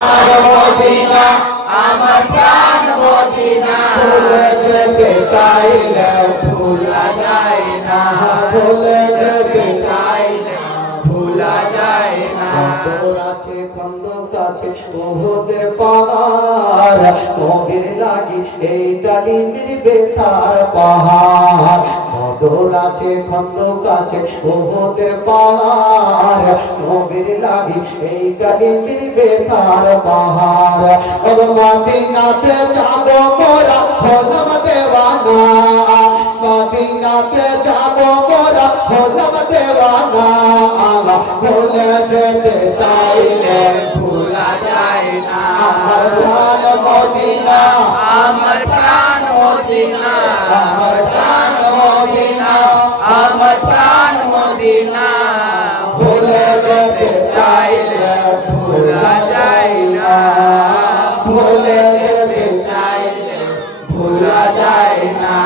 Medina আমার প্রাণ Medina ভুলে যেতে চাইলে ভুলা যায় না ভুলে যেতে চাইলে ভুলা যায় না তোর আছে খন্দক আছে ওহুদের পাহাড় নবীর লাগি এই তালিমের বেতার পাহাড় মদর আছে খন্দক আছে ওহুদের পাহাড় নবীর লাগি এই তালিমের বেতার পাহাড় ও মদিনাতে যাব মোরা হলাম দেওয়ানা মদিনাতে যাব মোরা হলাম দেওয়ানা ভুলে যেতে চাইলে ভুলা যায় না আমার জান মদিনা আমার প্রাণ মদিনা আমার জান মদিনা আমার প্রাণ মদিনা ভুলে যেতে চাইলে ভুলা যায় না ভুলে যেতে চাইলে ভুলা যায় না।